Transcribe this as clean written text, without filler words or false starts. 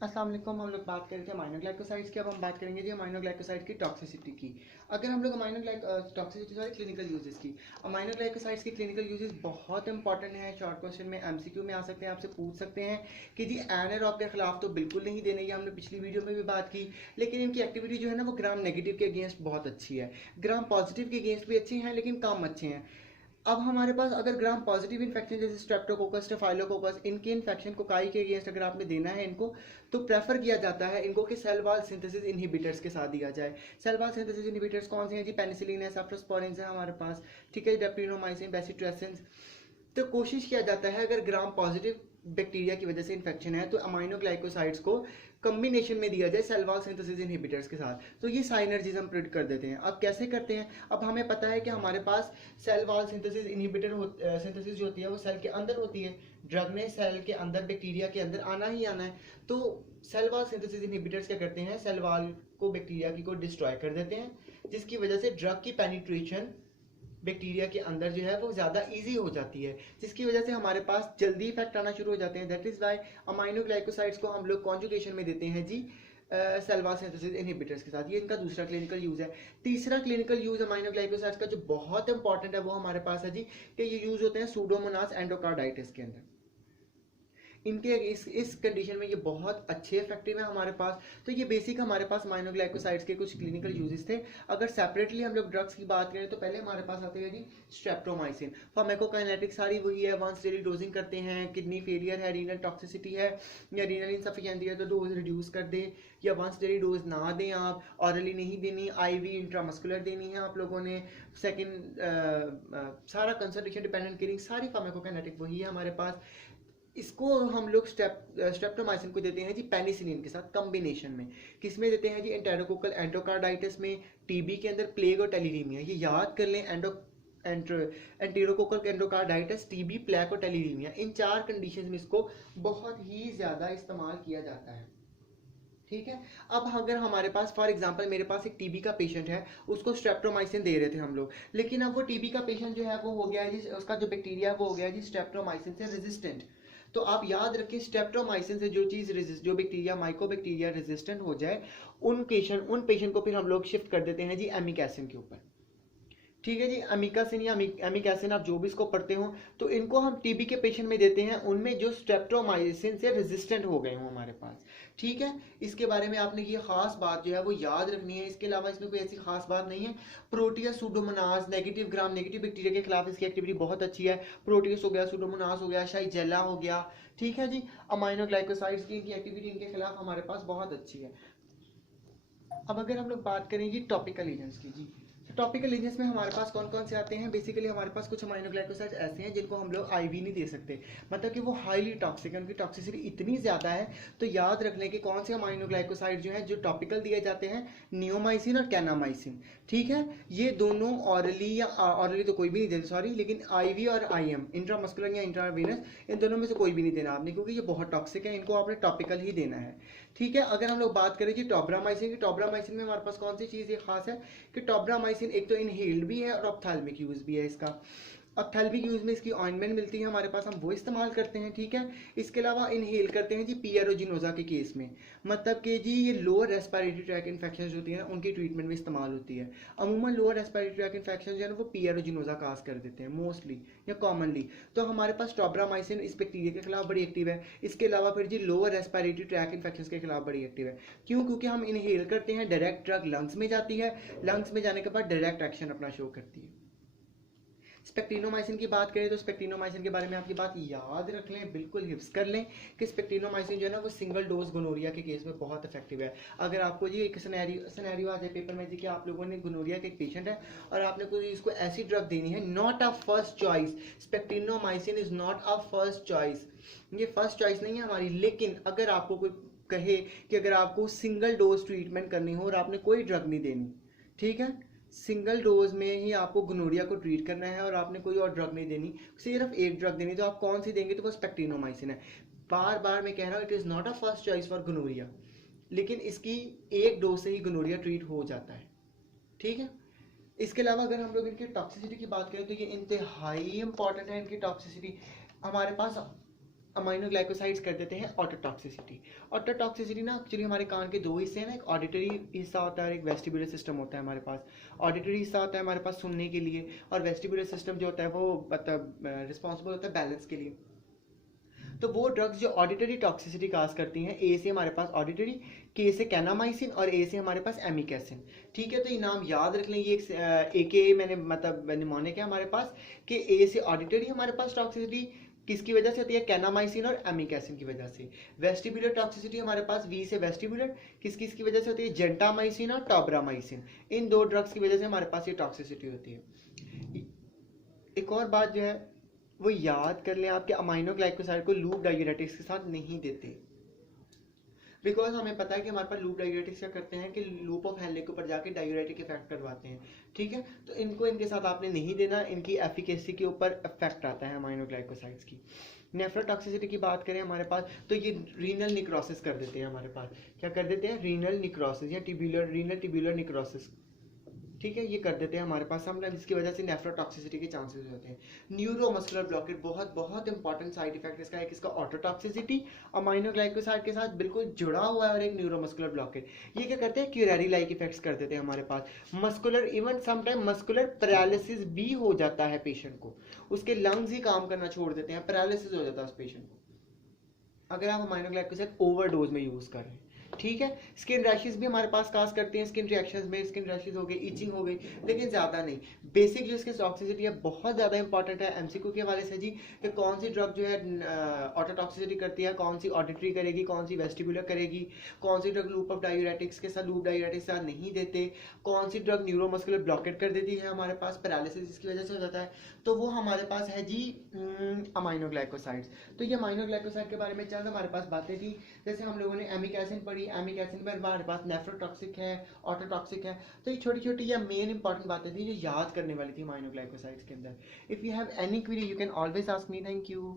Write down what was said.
अस्सलाम वालेकुम। हम लोग बात कर रहे थे अमाइनोग्लाइकोसाइड्स की। अब हम बात करेंगे जी अमाइनोग्लाइकोसाइड की टॉक्सिसिटी की। अगर हम लोग टॉक्सिसिटी सॉरी क्लिनिकल यूजेस की, अमाइनोग्लाइकोसाइड्स की क्लिनिकल यूजेस बहुत इंपॉर्टेंट है। शॉर्ट क्वेश्चन में एमसीक्यू में आ सकते हैं, आपसे पूछ सकते हैं कि जी एनएरॉक के खिलाफ तो बिल्कुल नहीं देने, ये हमने पिछली वीडियो में भी बात की। लेकिन इनकी एक्टिविटी जो है ना वो ग्राम नेगेटिव के अगेंस्ट बहुत अच्छी है, ग्राम पॉजिटिव के अगेंस्ट भी अच्छी हैं लेकिन कम अच्छे हैं। अब हमारे पास अगर ग्राम पॉजिटिव इन्फेक्शन जैसे स्ट्रेप्टोकोकस, स्टेफाइलोकोकस, इनके इन्फेक्शन को काई के अगेंस्ट अगर आपने देना है इनको, तो प्रेफर किया जाता है इनको कि सेल वॉल सिंथेसिस इनहिबिटर्स के साथ दिया जाए। सेल वॉल सिंथेसिस इनहिबिटर्स कौन से हैं जी? पेनिसिलिन है, सेफ्ट्रोस्पोरिन है हमारे पास, ठीक है, डेप्रिनोमाइसिन, बेसिट्रेसिन। तो कोशिश किया जाता है अगर ग्राम पॉजिटिव बैक्टीरिया की वजह से इन्फेक्शन है तो अमाइनोग्लाइकोसाइड्स को कॉम्बिनेशन में दिया जाए सेल वॉल सिंथेसिस इनहिबिटर्स के साथ, तो ये साइनर्जीज हम प्रिडिक्ट कर देते हैं। अब कैसे करते हैं? अब हमें पता है कि हमारे पास cell wall synthesis inhibitor synthesis जो होती है वो सेल के अंदर होती है। ड्रग ने सेल के अंदर बैक्टीरिया के अंदर आना ही आना है, तो सेल वॉल सिंथेसिस इनहिबिटर्स क्या करते हैं? सेल वॉल को बैक्टीरिया की को डिस्ट्रॉय कर देते हैं, जिसकी वजह से ड्रग की पेनिट्रेशन बैक्टीरिया के अंदर जो है वो ज़्यादा इजी हो जाती है, जिसकी वजह से हमारे पास जल्दी इफेक्ट आना शुरू हो जाते हैं। दैट इज़ वाई अमाइनोग्लाइकोसाइड्स को हम लोग कॉन्जुगेशन में देते हैं जी सेल वॉल सिंथेसिस इनहिबिटर्स के साथ। ये इनका दूसरा क्लिनिकल यूज है। तीसरा क्लिनिकल यूज अमाइनोग्लाइकोसाइड्स का जो बहुत इंपॉर्टेंट है वो हमारे पास है जी कि ये यूज होते हैं सूडोमोनास एंडोकार्डाइटिस के अंदर। इनके इस कंडीशन में ये बहुत अच्छे इफेक्टिव है हमारे पास। तो ये बेसिक हमारे पास अमाइनोग्लाइकोसाइड्स के कुछ क्लिनिकल यूजेस थे। अगर सेपरेटली हम लोग ड्रग्स की बात करें तो पहले हमारे पास आते हैं जी स्ट्रेप्टोमाइसिन। फार्माकोकाइनेटिक सारी वही है, वंस डेली डोजिंग करते हैं, किडनी फेलियर है, रीनल टॉक्सिसिटी है या रीनल इनसफिशिएंसी है तो डोज रिड्यूस कर दे, या वंस डेली डोज ना दें, आप ऑरली नहीं देनी, आईवी इंट्रामस्कुलर देनी है आप लोगों ने। सेकंड सारा कंसंट्रेशन डिपेंडेंट किलिंग, सारी फार्माकोकाइनेटिक वही है हमारे पास। इसको हम लोग स्ट्रेप्टोमाइसिन को देते हैं जी पेनिसिलिन के साथ कॉम्बिनेशन में। किसमें देते हैं जी? एंटेरोकोकल एंडोकार्डाइटिस में, टीबी के अंदर, प्लेग और टेलीरीमिया। ये याद कर लें, एंटेरोकोकल एंडोकार्डाइटिस, टीबी, प्लेग और टेलीरीमिया, इन चार कंडीशंस में इसको बहुत ही ज्यादा इस्तेमाल किया जाता है। ठीक है। अब अगर हमारे पास फॉर एग्जांपल मेरे पास एक टीबी का पेशेंट है, उसको स्ट्रेप्टोमाइसिन दे रहे थे हम लोग, लेकिन अब वो टीबी का पेशेंट जो है वो हो गया जी, उसका जो बैक्टीरिया वो हो गया जी स्ट्रेप्टोमाइसिन से रेजिस्टेंट। तो आप याद रखिए स्ट्रेप्टोमाइसिन से जो बैक्टीरिया माइकोबैक्टीरिया रेजिस्टेंट हो जाए, उन पेशेंट को फिर हम लोग शिफ्ट कर देते हैं जी एमिक एसिड के ऊपर। ठीक है जी, अमिकासिन या एमिक एसिड आप जो भी इसको पढ़ते हो, तो इनको हम टीबी के पेशेंट में देते हैं उनमें जो स्ट्रेप्टोमाइसिन से रेजिस्टेंट हो गए हो हमारे पास। ठीक है, इसके बारे में आपने ये खास बात जो है वो याद रखनी है। इसके अलावा इसमें कोई ऐसी खास बात नहीं है। Proteus, Pseudomonas, negative gram negative bacteria के खिलाफ इसकी एक्टिविटी बहुत अच्छी है। प्रोटियस हो गया, सूडोमोनास हो गया, शाइजेला हो गया। ठीक है जी, अमाइनोग्लाइकोसाइड्स की इनकी एक्टिविटी इनके खिलाफ हमारे पास बहुत अच्छी है। अब अगर हम लोग बात करें जी टॉपिकल एजेंट्स की, जी टॉपिकल एजेंट्स में हमारे पास कौन कौन से आते हैं? बेसिकली हमारे पास कुछ अमाइनोग्लाइकोसाइड्स ऐसे हैं जिनको हम लोग आईवी नहीं दे सकते, मतलब कि वो हाईली टॉक्सिक है, उनकी टॉक्सिसिटी इतनी ज़्यादा है। तो याद रख लें कि कौन से अमाइनोग्लाइकोसाइड जो हैं जो टॉपिकल दिए जाते हैं, नियोमाइसिन और कैनामाइसिन। ठीक है, ये दोनों ऑरली या ऑरली तो कोई भी नहीं देते सॉरी, लेकिन आईवी और आईएम, इंट्रामस्कुलर या इंट्रावेनस, इन दोनों में से कोई भी नहीं देना आपने, क्योंकि ये बहुत टॉक्सिक है, इनको आपने टॉपिकल ही देना है। ठीक है, अगर हम लोग बात करें जी टॉब्रामाइसिन की, टॉब्रामाइसिन में हमारे पास कौन सी चीज़ ये खास है कि टॉब्रामाइसिन एक तो इनहेल्ड भी है और ऑप्थेल्मिक यूज भी है इसका। ऑप्थेल्मिक यूज में इसकी ऑइंटमेंट मिलती है हमारे पास, हम वो इस्तेमाल करते हैं। ठीक है, इसके अलावा इनहेल करते हैं जी पियरोजिनोजा के केस में, मतलब कि जी ये लोअर रेस्पिरेटरी ट्रैक इन्फेक्शन होती है उनकी ट्रीटमेंट में इस्तेमाल होती है। अमूमन लोअर रेस्पिरेटरी ट्रैक इन्फेक्शन जो है ना वो पियरोजिनोजा काज कर देते हैं मोस्टली या कॉमनली। तो हमारे पास टॉब्रामाइसिन इस बैक्टीरिया के खिलाफ बड़ी एक्टिव है। इसके अलावा फिर जी लोअर रेस्पिरेटरी ट्रैक इन्फेक्शन के खिलाफ बड़ी एक्टिव है। क्यों? क्योंकि हम इनहेल करते हैं, डायरेक्ट ड्रग लंग्स में जाती है, लंग्स में जाने के बाद डायरेक्ट एक्शन अपना शो करती है। स्पेक्टिनोमाइसिन की बात करें तो स्पेक्टिनोमाइसिन के बारे में आपकी बात याद रख लें, बिल्कुल हिफ्स कर लें कि स्पेक्टिनोमाइसिन जो है ना वो सिंगल डोज गोनोरिया के केस में बहुत इफेक्टिव है। अगर आपको जी एक सिनेरियो आ जाए पेपर में जी कि आप लोगों ने गोनोरिया का एक पेशेंट है और आपने कोई इसको ऐसी ड्रग देनी है, not a first choice, spectinomycin is not a first choice, ये फर्स्ट चॉइस नहीं है हमारी। लेकिन अगर आपको कोई कहे कि अगर आपको सिंगल डोज ट्रीटमेंट करनी हो और आपने कोई ड्रग नहीं देनी, ठीक है, सिंगल डोज में ही आपको गोनोरिया को ट्रीट करना है और आपने कोई और ड्रग नहीं देनी, सिर्फ एक ड्रग देनी, तो आप कौन सी देंगे? तो वो स्पेक्टिनोमाइसिन है। बार बार मैं कह रहा हूँ it is not a first choice for gonorrhoea, लेकिन इसकी एक डोज से ही गोनोरिया ट्रीट हो जाता है। ठीक है, इसके अलावा अगर हम लोग इनकी टॉक्सिसिटी की बात करें तो ये इंतहाई इंपॉर्टेंट है। इनकी टॉक्सिसिटी हमारे पास अमाइनोग्लाइकोसाइड्स कर देते हैं ऑटोटॉक्सिसिटी। ऑटोटॉक्सिसिटी ना एक्चुअली हमारे कान के दो हिस्से हैं ना, एक ऑडिटरी हिस्सा होता है और एक वेस्टिबुलर सिस्टम होता है हमारे पास। ऑडिटरी हिस्सा होता है हमारे पास सुनने के लिए, और वेस्टिबुलर सिस्टम जो होता है वो मतलब रिस्पॉन्सिबल होता है बैलेंस के लिए। तो वो ड्रग्स जो ऑडिटरी टॉक्सिसिटी काज करती हैं, ए से हमारे पास ऑडिटरी, के से कैनामाइसिन और ए से हमारे पास एमिकैसिन। ठीक है, तो ये नाम याद रख लें, ये ए के मैंने मतलब निमोनिक है हमारे पास कि ए से ऑडिटरी हमारे पास टॉक्सिसिटी किसकी वजह से होती है, कैनामाइसिन और एमिकैसिन की वजह से। वेस्टिबुलर टॉक्सिसिटी हमारे पास वी से वेस्टिबुलर किसकी वजह से होती है, जेंटामाइसिन और टॉब्रामाइसिन। इन दो ड्रग्स की वजह से हमारे पास ये टॉक्सिसिटी होती है। एक और बात जो है वो याद कर लें आप कि अमाइनोग्लाइकोसाइड को लूप डायूरेटिक्स के साथ नहीं देते, बिकॉज हमें पता है कि हमारे पास लूप डायूरेटिक्स क्या करते हैं कि लूप ऑफ हेनले के ऊपर जाके डायूरेटिक इफेक्ट करवाते हैं। ठीक है, तो इनको इनके साथ आपने नहीं देना, इनकी एफिकेसी के ऊपर इफेक्ट आता है अमाइनोग्लाइकोसाइड्स की। नेफ्रोटॉक्सिसिटी की बात करें हमारे पास, तो ये रीनल निक्रोसिस कर देते हैं हमारे पास। क्या कर देते हैं, रीनल निक्रोसिस या रीनल टिब्यूलर निक्रोसिस। ठीक है, ये कर देते हैं हमारे पास समटाइम, जिसकी वजह से नेफ्रोटॉक्सिसिटी के चांसेस होते हैं। न्यूरोमस्कुलर ब्लॉकेट बहुत बहुत इंपॉर्टेंट साइड इफेक्ट इसका एक, इसका ऑटोटॉक्सिसिटी अमाइनोग्लाइकोसाइड के साथ बिल्कुल जुड़ा हुआ है, और एक न्यूरोमस्कुलर ब्लॉकेट। ये क्या करते हैं, क्यूरेरी लाइक इफेक्ट्स कर देते हैं हमारे पास। Muscular, even sometime muscular paralysis भी हो जाता है पेशेंट को, उसके लंग्स ही काम करना छोड़ देते हैं, पैरालिसिस हो जाता है उस पेशेंट को अगर आप अमाइनोग्लाइकोसाइड ओवरडोज में यूज कर रहे हैं। ठीक है, स्किन रैशेस भी हमारे पास काज करते हैं, स्किन रिएक्शंस में स्किन रैशेस हो गए, इचिंग हो गई, लेकिन ज़्यादा नहीं। बेसिक जो इसकी टॉक्सिसिटी है बहुत ज़्यादा इंपॉर्टेंट है एमसीक्यू के हवाले से जी, कि कौन सी ड्रग जो है ऑटोटॉक्सिसिटी करती है, कौन सी ऑडिटरी करेगी, कौन सी वेस्टिबुलर करेगी, कौन सी ड्रग लूप ऑफ डायूरेटिक्स के साथ लूप डायूरेटिक्स के साथ नहीं देते, कौन सी ड्रग न्यूरोमस्कुलर ब्लॉकेट कर देती है हमारे पास, पैरालिसिस जिसकी वजह से हो जाता है, तो वो हमारे पास है जी अमाइनोग्लाइकोसाइड्स। तो ये अमाइनोग्लाइकोसाइड के बारे में चंद हमारे पास बातें थी। जैसे हम लोगों ने एमिक एसिड पढ़ी, एमिक एसिड पर हमारे पास नेफ्रोटॉक्सिक है, ऑटोटॉक्सिक है। तो ये छोटी छोटी या मेन इंपॉर्टेंट बातें थी जो याद करने वाली थी अमाइनोग्लाइकोसाइड्स के अंदर। If you have any query you can always ask me. Thank you.